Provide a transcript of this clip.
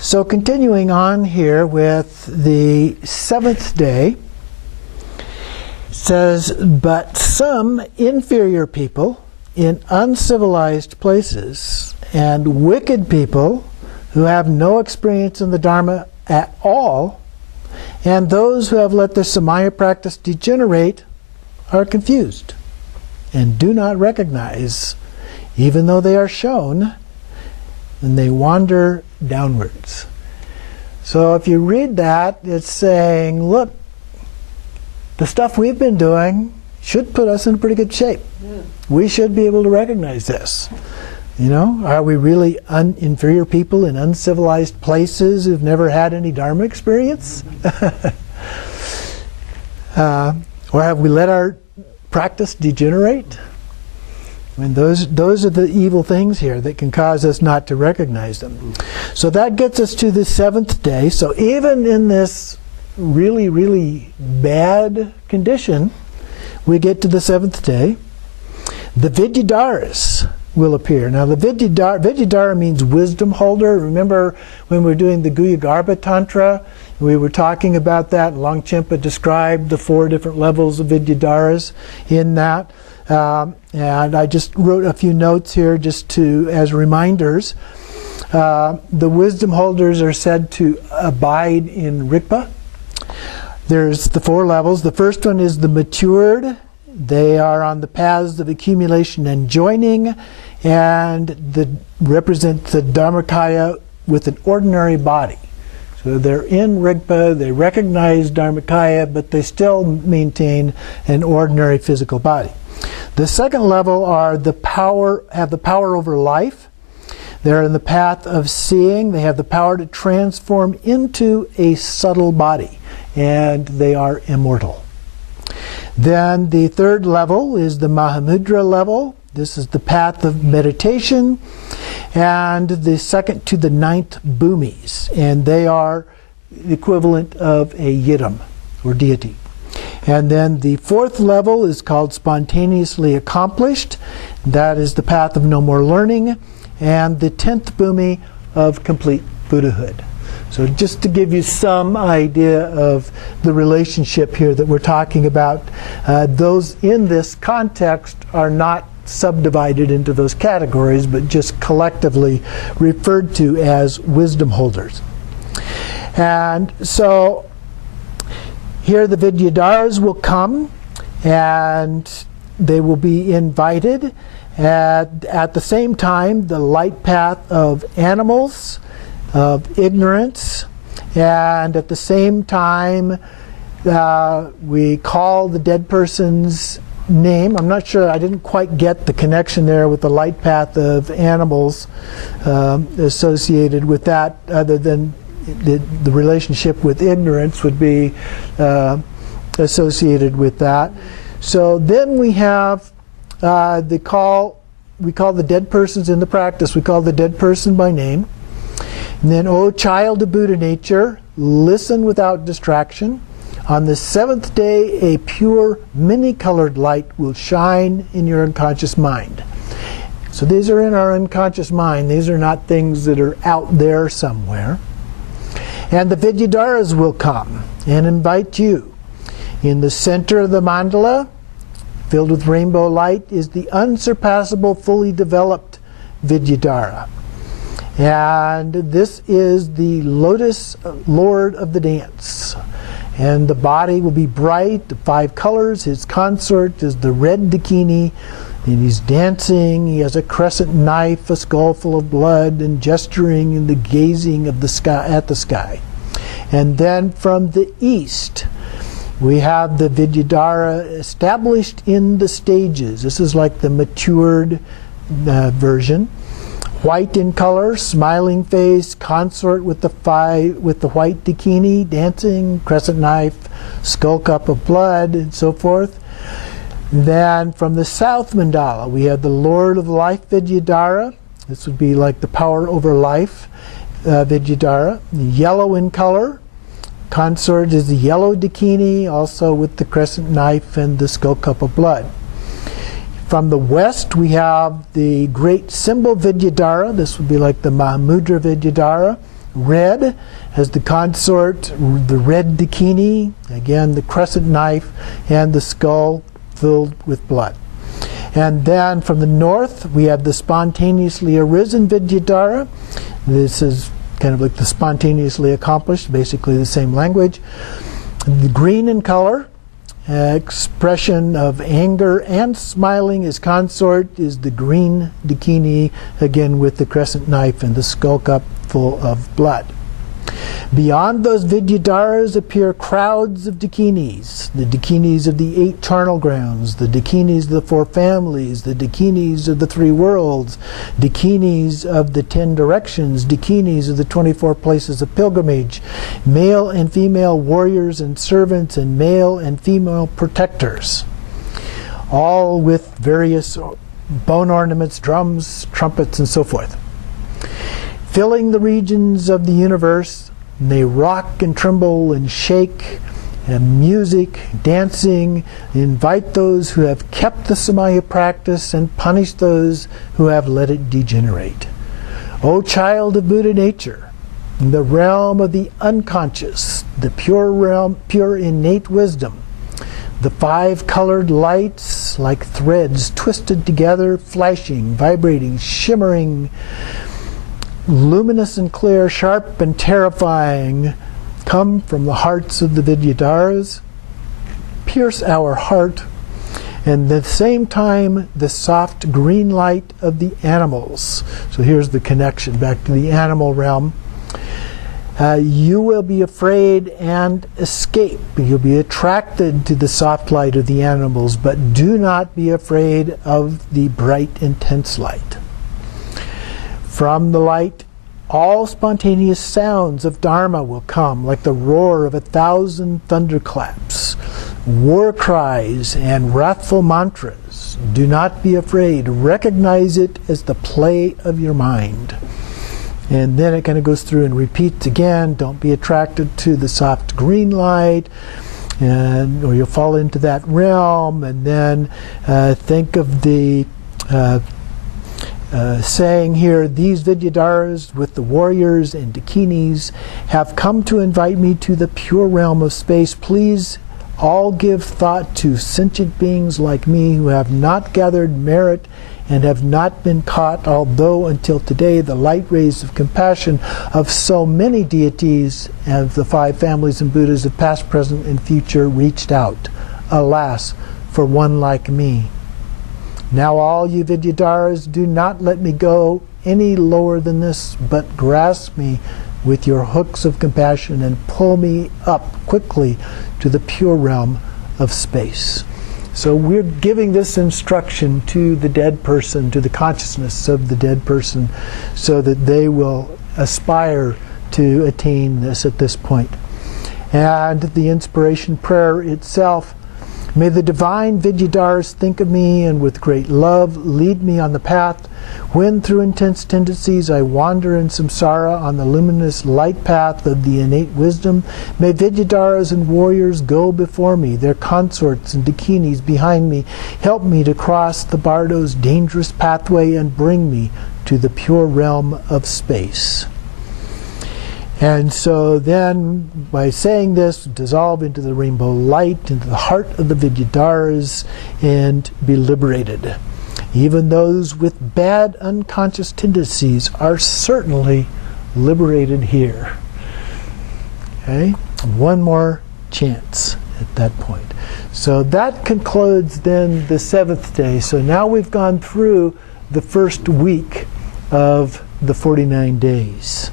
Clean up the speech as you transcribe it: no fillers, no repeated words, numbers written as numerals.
So continuing on here with the seventh day, says, but some inferior people in uncivilized places and wicked people who have no experience in the Dharma at all, and those who have let their Samaya practice degenerate, are confused and do not recognize, even though they are shown, and they wander downwards. So if you read that, it's saying, look, the stuff we've been doing should put us in pretty good shape. Yeah. We should be able to recognize this. You know, are we really inferior people in uncivilized places who've never had any Dharma experience? Or have we let our practice degenerate? I mean, those are the evil things here that can cause us not to recognize them. So that gets us to the seventh day. So even in this really, really bad condition, we get to the seventh day. The Vidyadharas will appear. Now the Vidyadhara means wisdom holder. Remember when we were doing the Guyagarbha Tantra, we were talking about that. Longchenpa described the 4 different levels of Vidyadharas in that. And I just wrote a few notes here just as reminders. The wisdom holders are said to abide in Rigpa. There's the 4 levels. The first one is the matured. They are on the paths of accumulation and joining, and represent the Dharmakaya with an ordinary body. So they're in Rigpa, they recognize Dharmakaya, but they still maintain an ordinary physical body. The second level have the power over life. They're in the path of seeing. They have the power to transform into a subtle body, and they are immortal. Then the third level is the Mahamudra level. This is the path of meditation. And the second to the 9th bhumis, and they are the equivalent of a yidam, or deity. And then the 4th level is called spontaneously accomplished. That is the path of no more learning. And the 10th bhumi of complete Buddhahood. So just to give you some idea of the relationship here that we're talking about, those in this context are not subdivided into those categories, but just collectively referred to as wisdom holders. And so here the Vidyadharas will come, and they will be invited. At the same time, the light path of animals, of ignorance, and at the same time we call the dead person's name. I'm not sure, I didn't quite get the connection there with the light path of animals associated with that, other than the relationship with ignorance would be associated with that. So then we have we call the dead persons in the practice, we call the dead person by name. And then, O child of Buddha nature, listen without distraction. On the 7th day, a pure, many-colored light will shine in your unconscious mind. So these are in our unconscious mind. These are not things that are out there somewhere. And the Vidyadharas will come and invite you. In the center of the mandala, filled with rainbow light, is the unsurpassable, fully developed Vidyadhara. And this is the lotus lord of the dance. And the body will be bright, the 5 colors. His consort is the red dakini, and he's dancing. He has a crescent knife, a skull full of blood, and gesturing and the gazing of the sky at the sky. And then from the east, we have the Vidyadhara established in the stages. This is like the matured version. White in color, smiling face, consort with the white dakini, dancing, crescent knife, skull cup of blood, and so forth. Then from the south mandala, we have the Lord of Life Vidyadhara. This would be like the power over life Vidyadhara. Yellow in color, consort is the yellow dakini, also with the crescent knife and the skull cup of blood. From the west, we have the great symbol Vidyadhara. This would be like the Mahamudra Vidyadhara, red has the consort, the red dakini, again the crescent knife, and the skull filled with blood. And then from the north, we have the spontaneously arisen Vidyadhara. This is kind of like the spontaneously accomplished, basically the same language. The green in color, expression of anger and smiling. His consort is the green dakini, again with the crescent knife and the skull cup full of blood. Beyond those Vidyadharas appear crowds of dakinis, the dakinis of the 8 charnel grounds, the dakinis of the 4 families, the dakinis of the 3 worlds, dakinis of the 10 directions, dakinis of the 24 places of pilgrimage, male and female warriors and servants, and male and female protectors, all with various bone ornaments, drums, trumpets, and so forth. Filling the regions of the universe, and they rock and tremble and shake, and music, dancing, invite those who have kept the Samaya practice and punish those who have let it degenerate. O child of Buddha nature, in the realm of the unconscious, the pure realm, pure innate wisdom, the 5 colored lights like threads twisted together, flashing, vibrating, shimmering, luminous and clear, sharp and terrifying, come from the hearts of the Vidyadharas, pierce our heart, and at the same time the soft green light of the animals. So here's the connection back to the animal realm. You will be afraid and escape. You'll be attracted to the soft light of the animals, but do not be afraid of the bright, intense light. From the light, all spontaneous sounds of Dharma will come, like the roar of 1,000 thunderclaps, war cries, and wrathful mantras. Do not be afraid. Recognize it as the play of your mind. And then it kind of goes through and repeats again. Don't be attracted to the soft green light, or you'll fall into that realm. And then think of the saying here, these Vidyadharas with the warriors and dakinis have come to invite me to the pure realm of space. Please all give thought to sentient beings like me who have not gathered merit and have not been caught, although until today the light rays of compassion of so many deities of the 5 families and Buddhas of past, present, and future reached out. Alas, for one like me. Now all you Vidyadharas, do not let me go any lower than this, but grasp me with your hooks of compassion and pull me up quickly to the pure realm of space. So we're giving this instruction to the dead person, to the consciousness of the dead person, so that they will aspire to attain this at this point. And the inspiration prayer itself: may the divine Vidyadharas think of me and with great love lead me on the path. When through intense tendencies I wander in samsara on the luminous light path of the innate wisdom, may Vidyadharas and warriors go before me, their consorts and dakinis behind me, help me to cross the Bardo's dangerous pathway and bring me to the pure realm of space. And so then, by saying this, dissolve into the rainbow light, into the heart of the Vidyadharas, and be liberated. Even those with bad unconscious tendencies are certainly liberated here. Okay? One more chance at that point. So that concludes then the 7th day. So now we've gone through the first week of the 49 days.